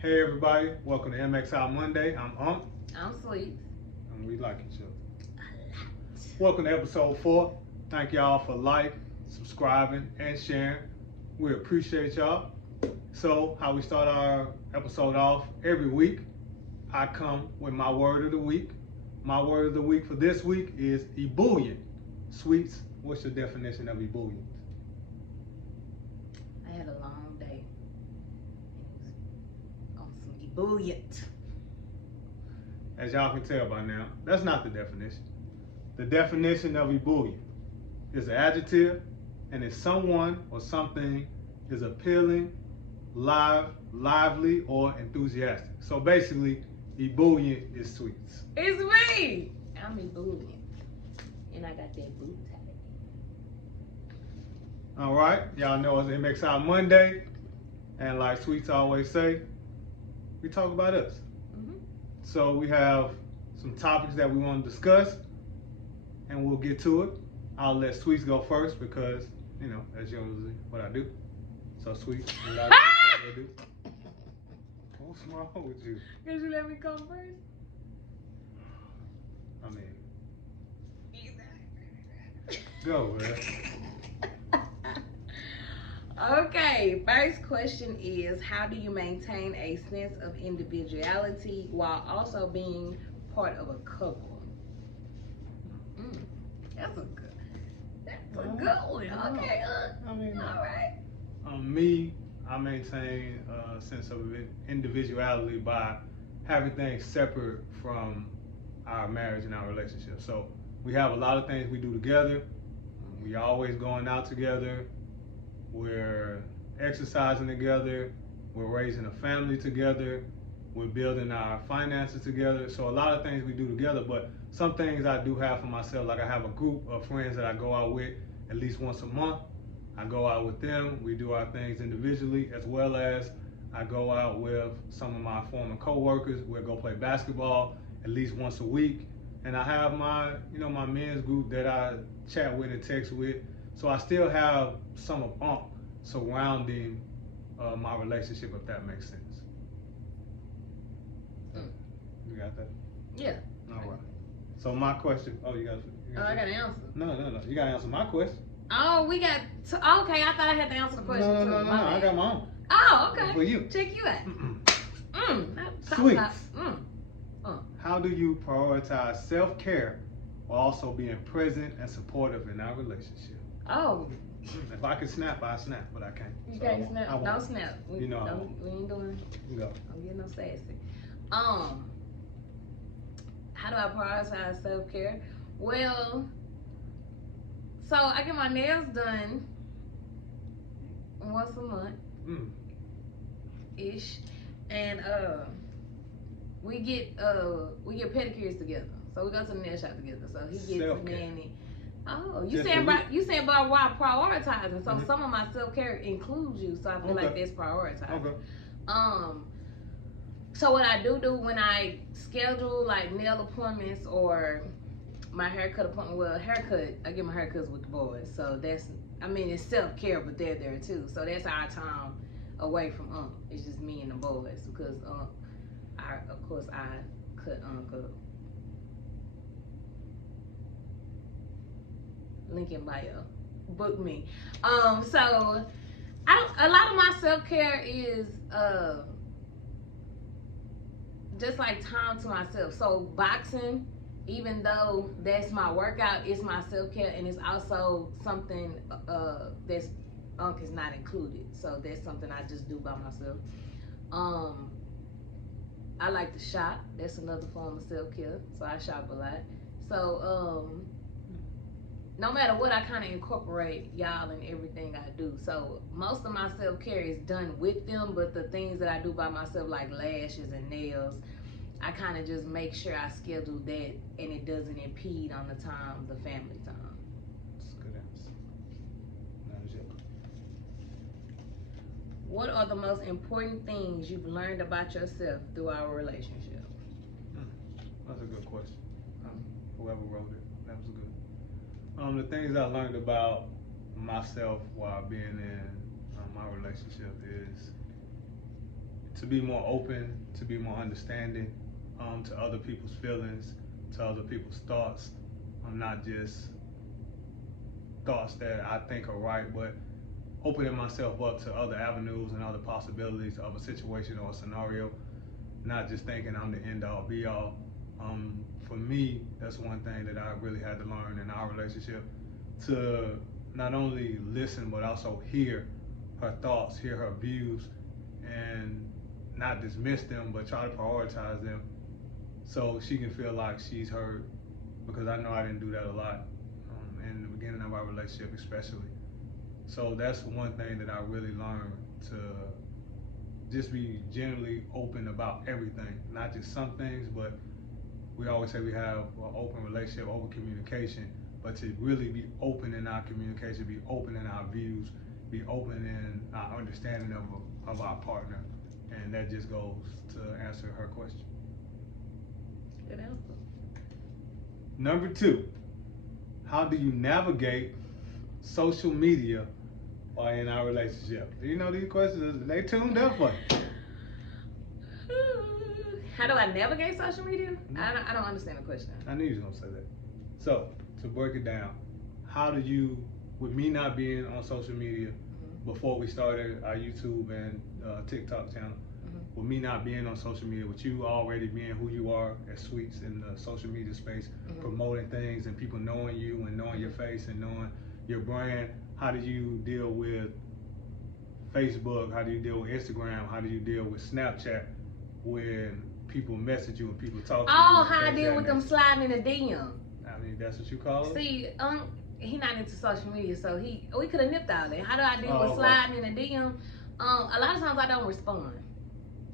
Hey everybody, welcome to MXI Monday. I'm I'm Sweet. and we like each other. Welcome to episode 4. Thank y'all for subscribing, and sharing. We appreciate y'all. So, how we start our episode off every week, I come with my word of the week. My word of the week for this week is ebullient. Sweets, what's your definition of ebullient? I had a long day. It was on some ebullient. As y'all can tell by now, that's not the definition. The definition of ebullient is an adjective, and it's someone or something is appealing, lively, or enthusiastic. So basically, ebullient is sweets. It's me. I'm ebullient. And I got that boot tie. All right, y'all know it's MXI Monday, and like Sweets always say, we talk about us. So we have some topics that we want to discuss, and we'll get to it. I'll let Sweets go first because, that's usually what I do. So Sweets, you like what I do? What's wrong with you? Because you let me come first? I mean, go, man. Okay, first question is, how do you maintain a sense of individuality while also being part of a couple? That's a good one. Okay, all right. Me, I maintain a sense of individuality by having things separate from our marriage and our relationship. So we have a lot of things we do together. We always going out together. We're exercising together. We're raising a family together. We're building our finances together. So a lot of things we do together, but some things I do have for myself. Like I have a group of friends that I go out with at least once a month. I go out with them. We do our things individually, as well as I go out with some of my former coworkers. We'll go play basketball at least once a week. And I have my men's group that I chat with and text with. So I still have some of surrounding my relationship, if that makes sense. You got that? Yeah. All right. So my question. Oh, you got. I got to answer. No. You got to answer my question. Oh, we got. Okay, I thought I had to answer the question. No. I got my own. Oh, okay. For you. Check you out. Sweet. How do you prioritize self-care while also being present and supportive in our relationship? Oh. If I could snap, I snap, but I can't. You can't snap. Don't snap. We ain't doing. Go. Don't get no sassy. How do I prioritize self-care? Well, so I get my nails done once a month, ish, and we get pedicures together. So we go to the nail shop together. So he gets self-care. Manny. Oh, you saying about why prioritizing? So some of my self-care includes you. So I feel like that's prioritizing. Okay. So what I do when I schedule like nail appointments or my haircut appointment, I get my haircuts with the boys. So it's self-care, but they're there too. So that's our time away from It's just me and the boys because I cut up. Link in bio. Book me. So a lot of my self-care is just like time to myself. So boxing, even though that's my workout, it's my self-care, and it's also something that's is not included. So that's something I just do by myself. I like to shop. That's another form of self-care. So I shop a lot. So no matter what, I kind of incorporate y'all in everything I do. So most of my self-care is done with them, but the things that I do by myself, like lashes and nails, I kind of just make sure I schedule that and it doesn't impede on the family time. That's a good answer. That was it. What are the most important things you've learned about yourself through our relationship? That's a good question. Whoever wrote it, that was good. The things I learned about myself while being in my relationship is to be more open, to be more understanding, to other people's feelings, to other people's thoughts. Not just thoughts that I think are right, but opening myself up to other avenues and other possibilities of a situation or a scenario, not just thinking I'm the end all be all. For me, that's one thing that I really had to learn in our relationship, to not only listen but also hear her thoughts, hear her views, and not dismiss them but try to prioritize them so she can feel like she's heard, because I know I didn't do that a lot in the beginning of our relationship especially. So that's one thing that I really learned, to just be generally open about everything, not just some things, but we always say we have an open relationship, open communication, but to really be open in our communication, be open in our views, be open in our understanding of our partner. And that just goes to answer her question. Good answer. Number 2, how do you navigate social media while in our relationship? You know, these questions, they tuned up for you. How do I navigate social media? I don't understand the question. I knew you was gonna say that. So, to break it down, how do you, with me not being on social media before we started our YouTube and TikTok channel, with me not being on social media, with you already being who you are as Sweets in the social media space, promoting things and people knowing you and knowing your face and knowing your brand, how do you deal with Facebook? How do you deal with Instagram? How do you deal with Snapchat when people message you and people talk to you? Oh, how I deal with them sliding in the DM. I mean, that's what you call it? See, he not into social media, so we could have nipped all that. How do I deal with sliding in the DM? A lot of times I don't respond,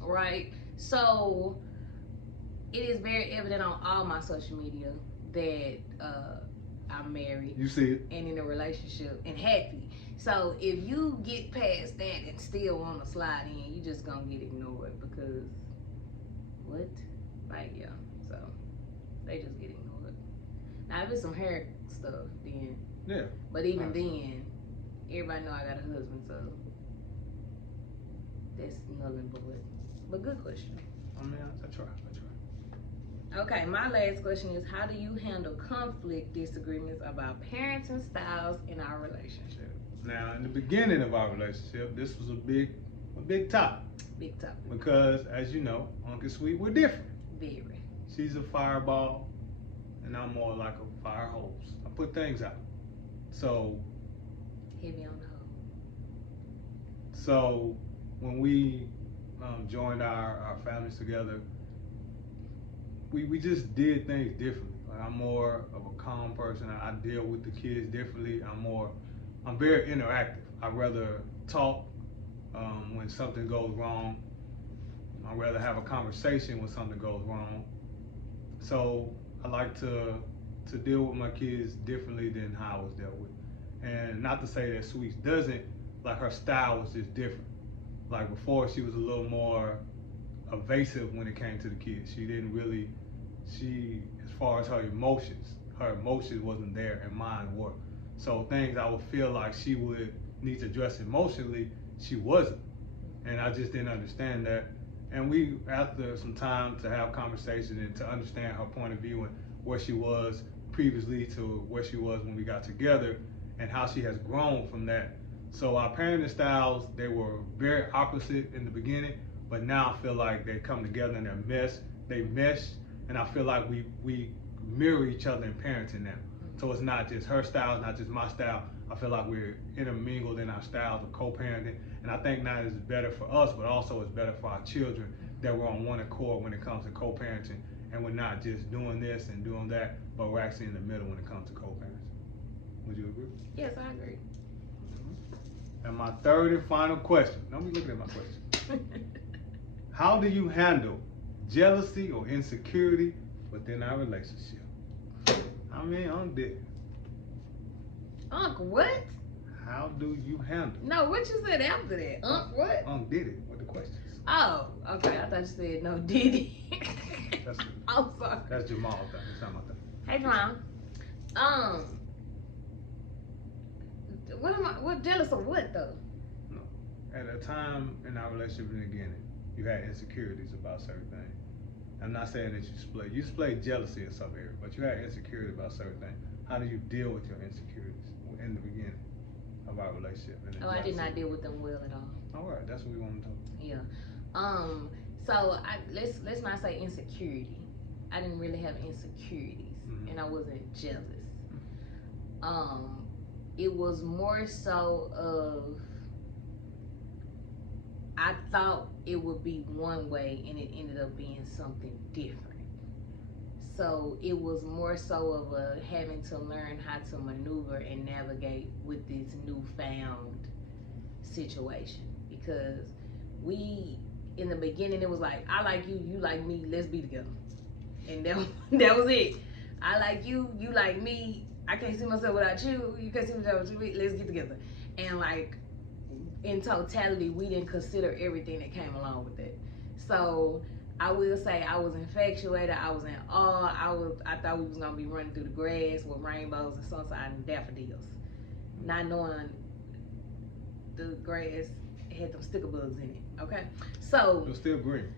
right? So it is very evident on all my social media that I'm married. You see it. And in a relationship and happy. So if you get past that and still want to slide in, you just gonna get ignored, because what? Like, yeah. So they just get ignored. Now if it's some hair stuff, then yeah. But even then, everybody know I got a husband, so that's nothing but good question. I mean, I try. Okay, my last question is, how do you handle conflict disagreements about parenting styles in our relationship? Now, in the beginning of our relationship, this was a big topic. Big topic. Because, as you know, Uncle Sweet, we're different. Very. She's a fireball, and I'm more like a fire hose. I put things out. So. Heavy on the hose. So, when we joined our families together, we just did things differently. Like, I'm more of a calm person. I deal with the kids differently. I'm very interactive. I'd rather talk when something goes wrong. I'd rather have a conversation when something goes wrong. So I like to deal with my kids differently than how I was dealt with. And not to say that Sweets doesn't, like, her style was just different. Like, before, she was a little more evasive when it came to the kids. As far as her emotions wasn't there, and mine were. So things I would feel like she would need to address emotionally, she wasn't. And I just didn't understand that. And we, after some time to have conversation and to understand her point of view and where she was previously to where she was when we got together, and how she has grown from that. So our parenting styles, they were very opposite in the beginning, but now I feel like they come together and they mesh, and I feel like we mirror each other in parenting now. So it's not just her style, it's not just my style. I feel like we're intermingled in our styles of co-parenting, and I think now it's better for us, but also it's better for our children that we're on one accord when it comes to co-parenting, and we're not just doing this and doing that, but we're actually in the middle when it comes to co-parenting. Would you agree? Yes, I agree. And my third and final question. Don't be looking at my question. How do you handle jealousy or insecurity within our relationship? I mean, Unc did it. Unc, what? How do you handle? No, what you said after that? Unc, what? Unc did it with the questions. Oh, okay. I thought you said no, did he? I'm sorry. That's Jamal's thing. It's not my thing. Hey, Jamal. What jealous of what though? No. At a time in our relationship in the beginning, you had insecurities about certain things. I'm not saying that you displayed jealousy in some area, but you had insecurity about certain things. How do you deal with your insecurities in the beginning of our relationship? Oh, I did not deal with them well at all. All right, that's what we want to talk. Yeah. So let's not say insecurity. I didn't really have insecurities, and I wasn't jealous. It was more so of I thought it would be one way, and it ended up being something different. So it was more so of a having to learn how to maneuver and navigate with this newfound situation, because we in the beginning it was like I like you, you like me, let's be together, and that was it. I like you, you like me. I can't see myself without you. You can't see myself without me. Let's get together. And like in totality, we didn't consider everything that came along with it. So I will say I was infatuated. I was in awe. I thought we was gonna be running through the grass with rainbows and sunshine and daffodils, not knowing the grass had them sticker bugs in it. Okay, so it was still green,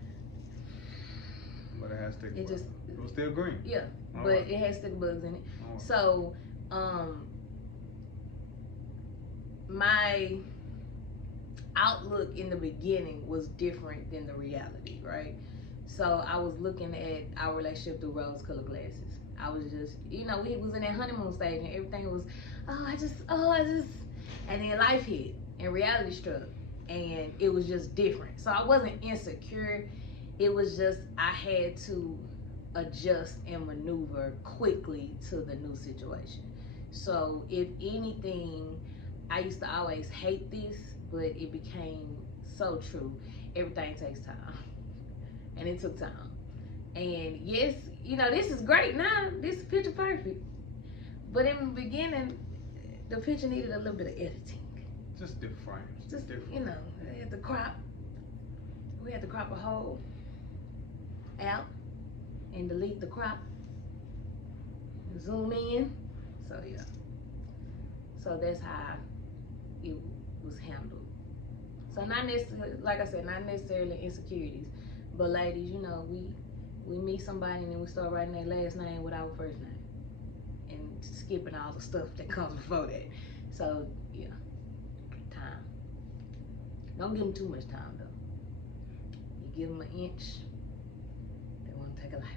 but it has sticker bugs. It was still green. Yeah, all but right. It had sticker bugs in it. All right. So my outlook in the beginning was different than the reality, right? So I was looking at our relationship through rose-colored glasses. I was just, we was in that honeymoon stage, and everything was, I just, and then life hit, and reality struck, and it was just different. So I wasn't insecure. It was just I had to adjust and maneuver quickly to the new situation. So if anything, I used to always hate this, but it became so true. Everything takes time, and it took time. And yes, this is great now. This is picture perfect. But in the beginning, the picture needed a little bit of editing. Just different frames. Just different. They had to crop. We had to crop a hole out and delete the crop. Zoom in. So yeah. So that's how it was handled. So not necessarily, like I said, not necessarily insecurities, but ladies, we meet somebody and then we start writing their last name with our first name and skipping all the stuff that comes before that. So yeah, time. Don't give them too much time though. You give them an inch, they want to take a lifetime.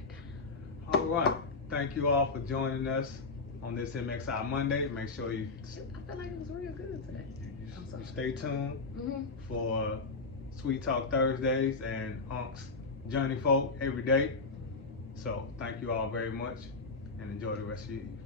All right. Thank you all for joining us on this MXI Monday. Make sure you. I feel like it was real good today. You stay tuned for Sweet Talk Thursdays and Unc's Journey Folk every day. So thank you all very much and enjoy the rest of your evening.